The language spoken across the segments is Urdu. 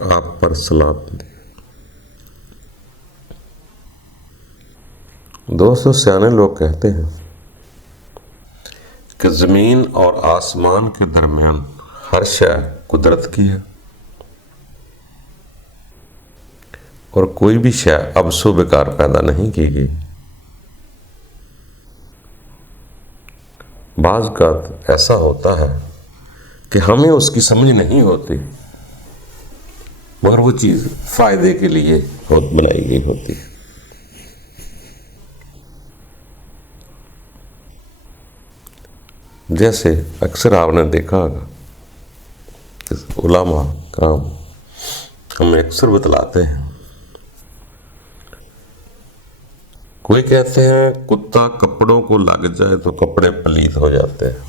آپ پر سلام۔ دوستو، سیانے لوگ کہتے ہیں کہ زمین اور آسمان کے درمیان ہر شے قدرت کی ہے اور کوئی بھی شے اب سو بیکار پیدا نہیں کی گئی۔ بعض اوقات ایسا ہوتا ہے کہ ہمیں اس کی سمجھ نہیں ہوتی مگر وہ چیز فائدے کے لیے بنائی گئی ہوتی ہے۔ جیسے اکثر آپ نے دیکھا ہوگا کہ علماء کرام ہمیں اکثر بتلاتے ہیں، کوئی کہتے ہیں کتا کپڑوں کو لگ جائے تو کپڑے پلیت ہو جاتے ہیں،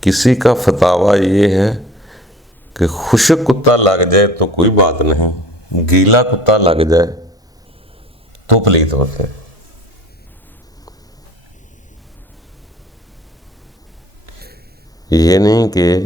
کسی کا فتاویٰ یہ ہے کہ خشک کتا لگ جائے تو کوئی بات نہیں، گیلا کتا لگ جائے تو پلیت ہوتے ہیں۔ یہ نہیں کہ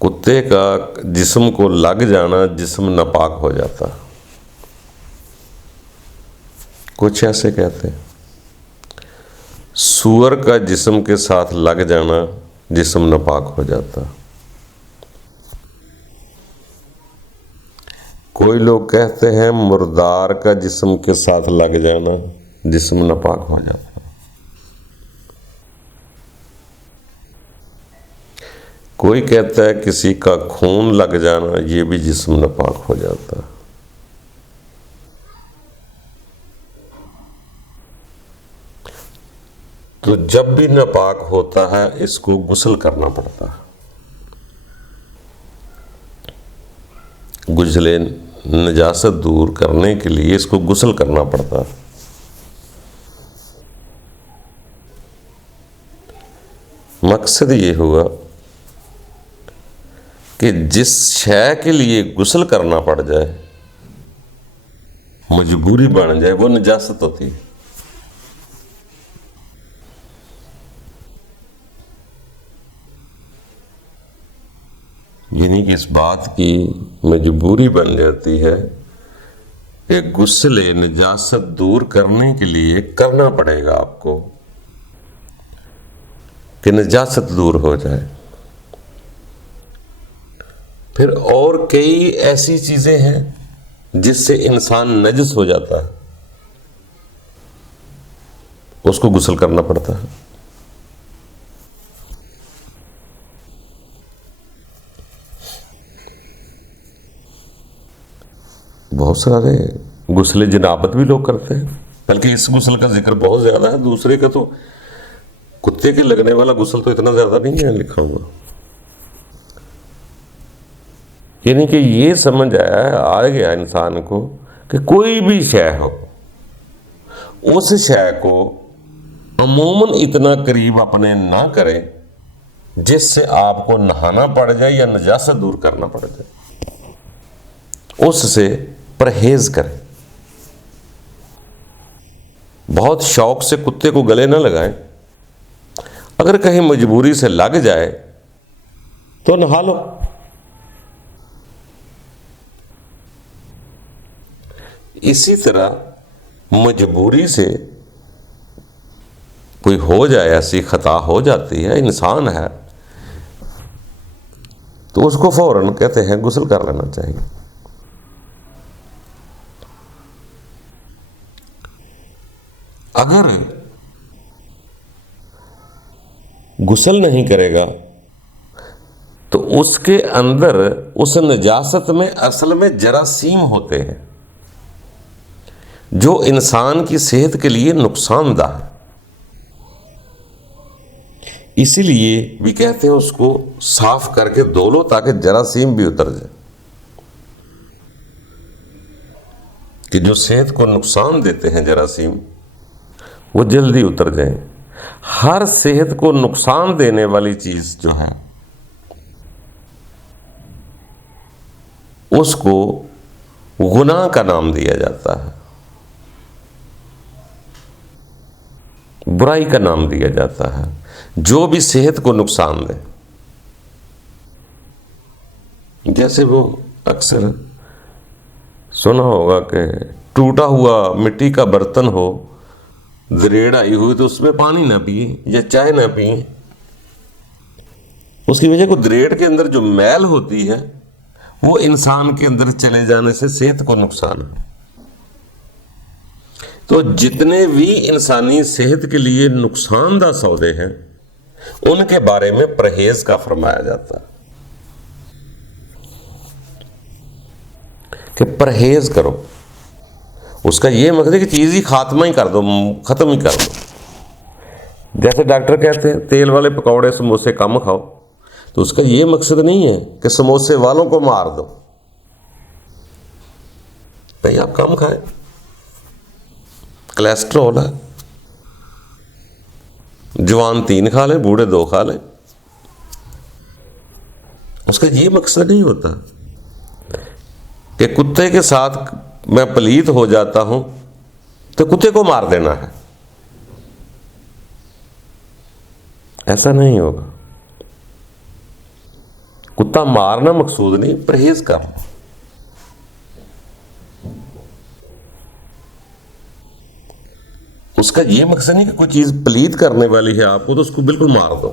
کتے کا جسم کو لگ جانا جسم ناپاک ہو جاتا، کچھ ایسے کہتے ہیں سور کا جسم کے ساتھ لگ جانا جسم ناپاک ہو جاتا، کوئی لوگ کہتے ہیں مردار کا جسم کے ساتھ لگ جانا جسم ناپاک ہو جاتا، کوئی کہتا ہے کسی کا خون لگ جانا یہ بھی جسم ناپاک ہو جاتا۔ تو جب بھی ناپاک ہوتا ہے اس کو غسل کرنا پڑتا ہے، غسل نجاست دور کرنے کے لیے اس کو غسل کرنا پڑتا ہے۔ مقصد یہ ہوا کہ جس شے کے لیے غسل کرنا پڑ جائے مجبوری بن جائے وہ نجاست ہوتی ہے۔ یعنی کہ اس بات کی مجبوری بن جاتی ہے کہ غسل نجاست دور کرنے کے لیے کرنا پڑے گا آپ کو کہ نجاست دور ہو جائے۔ پھر اور کئی ایسی چیزیں ہیں جس سے انسان نجس ہو جاتا ہے، اس کو غسل کرنا پڑتا ہے۔ بہت سارے غسل جنابت بھی لوگ کرتے ہیں، بلکہ اس غسل کا ذکر بہت زیادہ ہے، دوسرے کا تو کتے کے لگنے والا غسل تو اتنا زیادہ نہیں ہے لکھا ہوا۔ یعنی کہ یہ سمجھ آ گیا انسان کو کہ کوئی بھی شے ہو اس شے کو عموماً اتنا قریب اپنے نہ کرے جس سے آپ کو نہانا پڑ جائے یا نجاست دور کرنا پڑ جائے، اس سے پرہیز کریں۔ بہت شوق سے کتے کو گلے نہ لگائیں، اگر کہیں مجبوری سے لگ جائے تو نہا لو۔ اسی طرح مجبوری سے کوئی ہو جائے، ایسی خطا ہو جاتی ہے، انسان ہے تو اس کو فوراً کہتے ہیں غسل کر لینا چاہیے۔ اگر غسل نہیں کرے گا تو اس کے اندر اس نجاست میں اصل میں جراثیم ہوتے ہیں جو انسان کی صحت کے لیے نقصان دہ ہے، اسی لیے بھی کہتے ہیں اس کو صاف کر کے دھو لو تاکہ جراثیم بھی اتر جائے، کہ جو صحت کو نقصان دیتے ہیں جراثیم وہ جلدی اتر جائیں۔ ہر صحت کو نقصان دینے والی چیز جو ہے اس کو گناہ کا نام دیا جاتا ہے، برائی کا نام دیا جاتا ہے، جو بھی صحت کو نقصان دے۔ جیسے وہ اکثر سنا ہوگا کہ ٹوٹا ہوا مٹی کا برتن ہو، دریڑ آئی ہوئی تو اس میں پانی نہ پیے یا چائے نہ پیے، اس کی وجہ کو دریڑ کے اندر جو میل ہوتی ہے وہ انسان کے اندر چلے جانے سے صحت کو نقصان ہے۔ تو جتنے بھی انسانی صحت کے لیے نقصان دہ سودے ہیں ان کے بارے میں پرہیز کا فرمایا جاتا ہے کہ پرہیز کرو۔ اس کا یہ مقصد ہے کہ چیز ہی خاتمہ ہی کر دو، ختم ہی کر دو۔ جیسے ڈاکٹر کہتے ہیں تیل والے پکوڑے سموسے کم کھاؤ، تو اس کا یہ مقصد نہیں ہے کہ سموسے والوں کو مار دو، بھئی آپ کم کھائیں، کولیسٹرول ہے، جوان 3 کھا لیں، بوڑھے 2 کھا لیں۔ اس کا یہ مقصد نہیں ہوتا کہ کتے کے ساتھ میں پلیت ہو جاتا ہوں تو کتے کو مار دینا ہے، ایسا نہیں ہوگا۔ کتا مارنا مقصود نہیں، پرہیز کرنا۔ اس کا یہ مقصد نہیں کہ کوئی چیز پلیت کرنے والی ہے آپ کو تو اس کو بالکل مار دو۔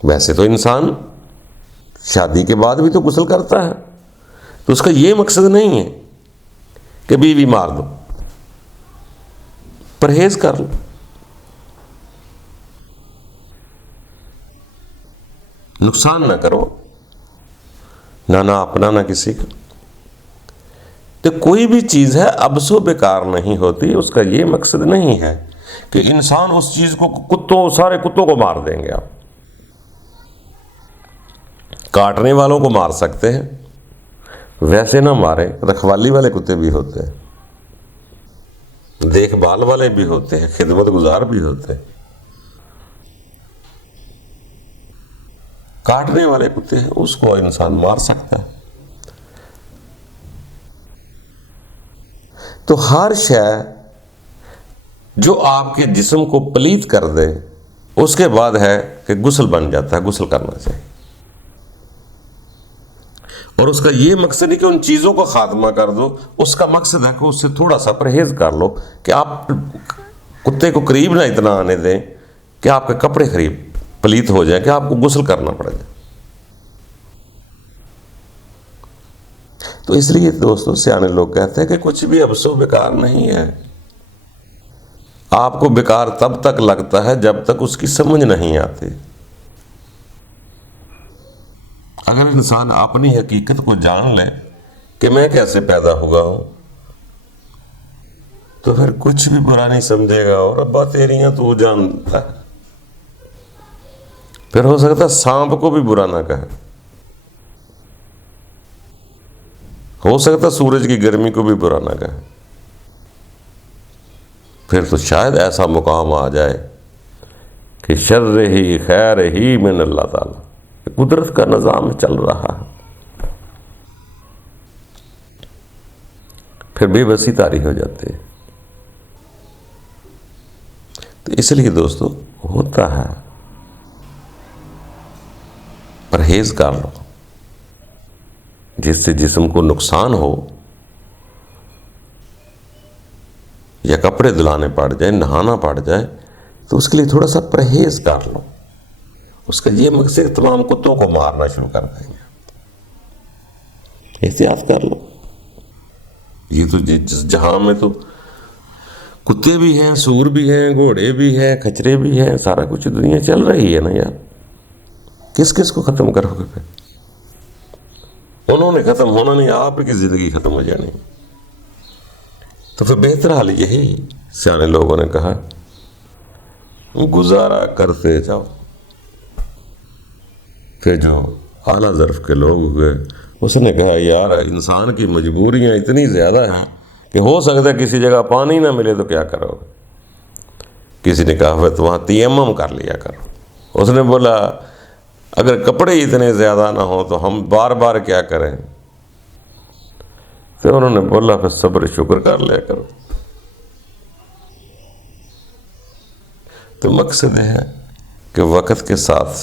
ویسے تو انسان شادی کے بعد بھی تو غسل کرتا ہے، تو اس کا یہ مقصد نہیں ہے کہ بیوی مار دو، پرہیز کر لو۔ نقصان نہ کرو، نہ اپنا نہ کسی کا۔ تو کوئی بھی چیز ہے اب سو بیکار نہیں ہوتی، اس کا یہ مقصد نہیں ہے کہ انسان اس چیز کو سارے کتوں کو مار دیں گے۔ آپ کاٹنے والوں کو مار سکتے ہیں، ویسے نہ ماریں۔ رکھوالی والے کتے بھی ہوتے ہیں، دیکھ بھال والے بھی ہوتے ہیں، خدمت گزار بھی ہوتے ہیں۔ کاٹنے والے کتے ہیں اس کو انسان مار سکتا ہے۔ تو ہر شے جو آپ کے جسم کو پلیت کر دے اس کے بعد ہے کہ غسل بن جاتا ہے، غسل کرنا چاہیے۔ اور اس کا یہ مقصد نہیں کہ ان چیزوں کو خاتمہ کر دو، اس کا مقصد ہے کہ اس سے تھوڑا سا پرہیز کر لو، کہ آپ کتے کو قریب نہ اتنا آنے دیں کہ آپ کے کپڑے پلیت ہو جائیں، کہ آپ کو غسل کرنا پڑ جائے۔ تو اس لیے دوستوں سیانے لوگ کہتے ہیں کہ کچھ بھی اب سو بیکار نہیں ہے۔ آپ کو بیکار تب تک لگتا ہے جب تک اس کی سمجھ نہیں آتی۔ اگر انسان اپنی حقیقت کو جان لے کہ میں کیسے پیدا ہوا ہوں، تو پھر کچھ بھی برا نہیں سمجھے گا، اور ابا تیریاں تو جانتا ہے۔ پھر ہو سکتا ہے سانپ کو بھی برا نہ کہے، ہو سکتا ہے سورج کی گرمی کو بھی برا نہ کہے۔ پھر تو شاید ایسا مقام آ جائے کہ شر ہی خیر ہی من اللہ تعالیٰ، قدرت کا نظام چل رہا ہے، پھر بے بسی طاری ہو جاتی ہے۔ تو اس لیے دوستو ہوتا ہے پرہیز کر لو، جس سے جسم کو نقصان ہو یا کپڑے دھلانے پڑ جائے، نہانا پڑ جائے، تو اس کے لیے تھوڑا سا پرہیز کر لو۔ اس کا یہ مقصد تمام کتوں کو مارنا شروع کر دیں گے، احتیاط کر لو۔ یہ تو جس جہاں میں تو کتے بھی ہیں، سور بھی ہیں، گھوڑے بھی ہیں، کچرے بھی ہیں، سارا کچھ دنیا چل رہی ہے نا یار، کس کس کو ختم کرو گے پھر؟ انہوں نے ختم ہونا نہیں، آپ کی زندگی ختم ہو جانی۔ تو پھر بہتر حال یہی سیانے لوگوں نے کہا گزارا کرتے جاؤ۔ پھر جو اعلیٰ ظرف کے لوگ ہوئے اس نے کہا یار انسان کی مجبوریاں اتنی زیادہ ہیں کہ ہو سکتا ہے کسی جگہ پانی نہ ملے تو کیا کرو گے؟ کسی نے کہا پھر تو وہاں تیمم کر لیا کرو۔ اس نے بولا اگر کپڑے اتنے زیادہ نہ ہوں تو ہم بار بار کیا کریں؟ تو انہوں نے بولا پھر صبر شکر کر لیا کرو۔ تو مقصد ہے کہ وقت کے ساتھ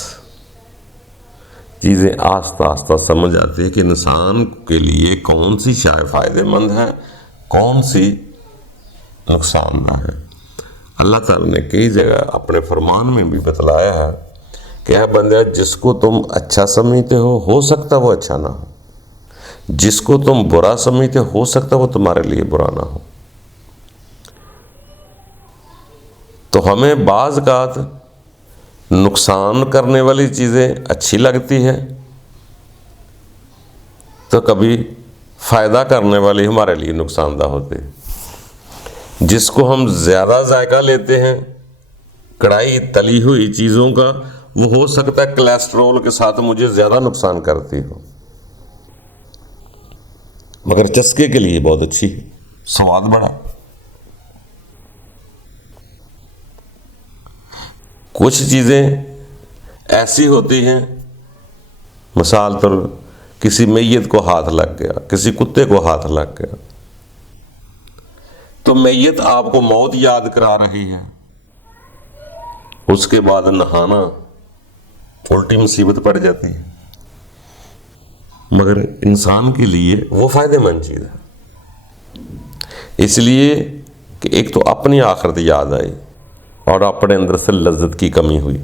چیزیں آہستہ آہستہ سمجھ آتی ہے کہ انسان کے لیے کون سی شے فائدہ مند ہے، کون سی نقصان دہ ہے۔ اللہ تعالیٰ نے کئی جگہ اپنے فرمان میں بھی بتلایا ہے کہ اے بندہ، جس کو تم اچھا سمجھتے ہو سکتا وہ اچھا نہ ہو، جس کو تم برا سمجھتے ہو سکتا وہ تمہارے لیے برا نہ ہو۔ تو ہمیں بعض اوقات نقصان کرنے والی چیزیں اچھی لگتی ہے، تو کبھی فائدہ کرنے والی ہمارے لیے نقصان دہ ہوتے ہیں۔ جس کو ہم زیادہ ذائقہ لیتے ہیں کڑھائی تلی ہوئی چیزوں کا، وہ ہو سکتا ہے کولیسٹرول کے ساتھ مجھے زیادہ نقصان کرتی ہو، مگر چسکے کے لیے بہت اچھی ہے، سواد بڑا۔ کچھ چیزیں ایسی ہوتی ہیں، مثال طور کسی میت کو ہاتھ لگ گیا، کسی کتے کو ہاتھ لگ گیا، تو میت آپ کو موت یاد کرا رہی ہے، اس کے بعد نہانا الٹی مصیبت پڑ جاتی ہے، مگر انسان کے لیے وہ فائدہ مند چیز ہے۔ اس لیے کہ ایک تو اپنی آخرت یاد آئی اور اپنے اندر سے لذت کی کمی ہوئی،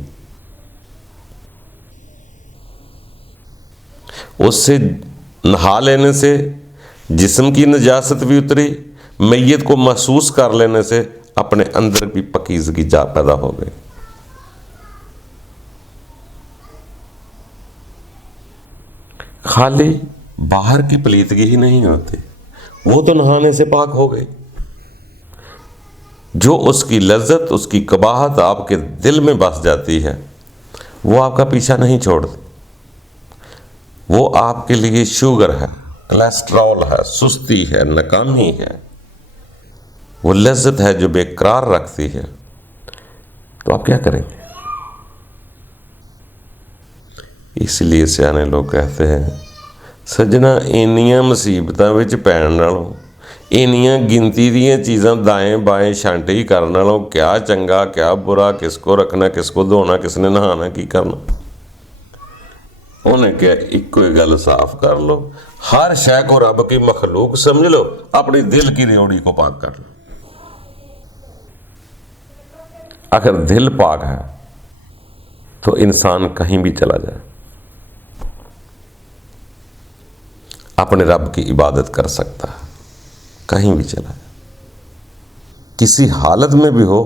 اس سے نہا لینے سے جسم کی نجاست بھی اتری، میت کو محسوس کر لینے سے اپنے اندر بھی پاکیزگی جا پیدا ہو گئی۔ خالی باہر کی پلیتگی ہی نہیں ہوتی، وہ تو نہانے سے پاک ہو گئی، جو اس کی لذت، اس کی قباحت آپ کے دل میں بس جاتی ہے، وہ آپ کا پیچھا نہیں چھوڑتی۔ وہ آپ کے لیے شوگر ہے، کولیسٹرول ہے، سستی ہے، ناکامی ہے، وہ لذت ہے جو بے قرار رکھتی ہے، تو آپ کیا کریں گے؟ اس لیے سیانے لوگ کہتے ہیں، سجنا اینیاں مصیبتاں وچ پین نالوں، اینیاں گنتی دیاں چیزاں دائیں بائیں شانٹی کرن نالوں کیا چنگا کیا برا، کس کو رکھنا کس کو دھونا، کس نے نہانا کی کرنا۔ انہیں کیا ایک کوئی گل صاف کر لو، ہر شے کو رب کی مخلوق سمجھ لو، اپنی دل کی ریوڑی کو پاک کر لو۔ اگر دل پاک ہے تو انسان کہیں بھی چلا جائے اپنے رب کی عبادت کر سکتا ہے، کہیں بھی چلا جائے، کسی حالت میں بھی ہو،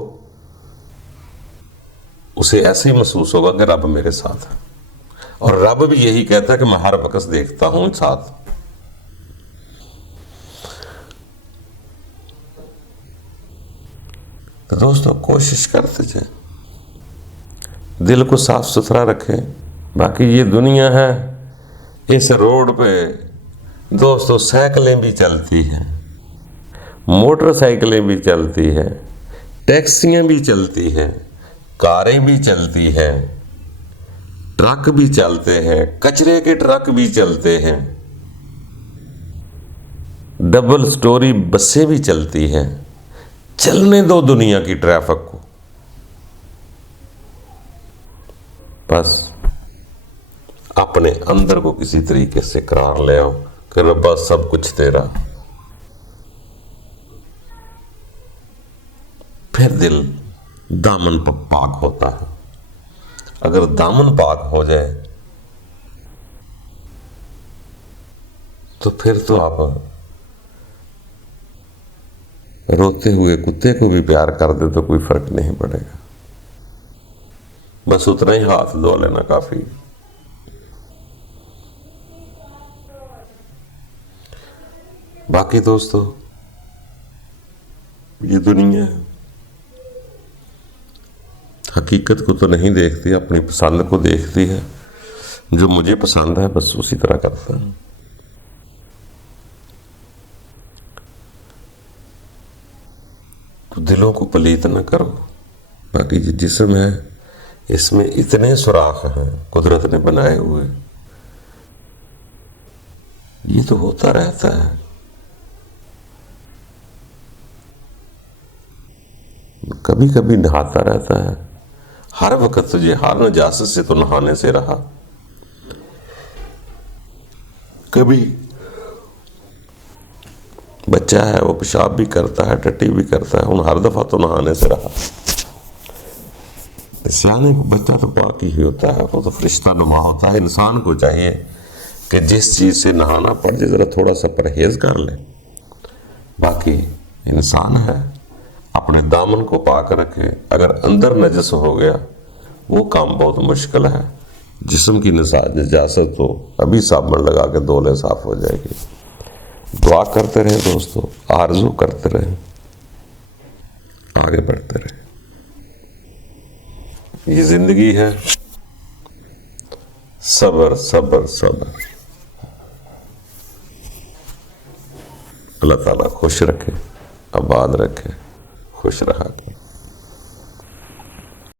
اسے ایسے ہی محسوس ہوگا کہ رب میرے ساتھ ہے، اور رب بھی یہی کہتا ہے کہ میں ہر وقت دیکھتا ہوں ساتھ۔ تو دوستو کوشش کرتے جائیں، دل کو صاف ستھرا رکھیں۔ باقی یہ دنیا ہے، اس روڈ پہ دوستو سائیکلیں بھی چلتی ہیں، موٹر سائیکلیں بھی چلتی ہیں، ٹیکسیاں بھی چلتی ہیں، کاریں بھی چلتی ہیں، ٹرک بھی چلتے ہیں، کچرے کے ٹرک بھی چلتے ہیں، ڈبل سٹوری بسیں بھی چلتی ہیں۔ چلنے دو دنیا کی ٹریفک کو، بس اپنے اندر کو کسی طریقے سے قرار لے آؤ کہ ربا سب کچھ تیرا، پھر دل دامن پاک ہوتا ہے۔ اگر دامن پاک ہو جائے تو پھر تو آپ روتے ہوئے کتے کو بھی پیار کر دے تو کوئی فرق نہیں پڑے گا، بس اتنا ہی ہاتھ دھو لینا کافی۔ باقی دوستو یہ دنیا ہے، حقیقت کو تو نہیں دیکھتی، اپنی پسند کو دیکھتی ہے، جو مجھے پسند ہے بس اسی طرح کرتا ہوں۔ تو دلوں کو پلیت نہ کرو۔ باقی جو جسم ہے اس میں اتنے سوراخ ہیں قدرت نے بنائے ہوئے، یہ تو ہوتا رہتا ہے۔ کبھی کبھی نہاتا رہتا ہے، ہر وقت تجھے ہر نجاست سے تو نہانے سے رہا، کبھی بچہ ہے وہ پیشاب بھی کرتا ہے ٹٹی بھی کرتا ہے، ہر دفعہ تو نہانے سے رہا، سیانے بچہ تو پاک ہی ہوتا ہے، وہ تو فرشتہ نما ہوتا ہے۔ انسان کو چاہیے کہ جس چیز سے نہانا پڑ جائے ذرا تھوڑا سا پرہیز کر لے، باقی انسان ہے اپنے دامن کو پاک رکھے، اگر اندر نجس ہو گیا وہ کام بہت مشکل ہے، جسم کی نجاست ہو ابھی صابن لگا کے دھو لے صاف ہو جائے گی۔ دعا کرتے رہیں دوستو، آرزو کرتے رہیں، آگے بڑھتے رہیں، یہ زندگی ہے، صبر صبر صبر۔ اللہ تعالیٰ خوش رکھے، آباد رکھے، خوش رہا۔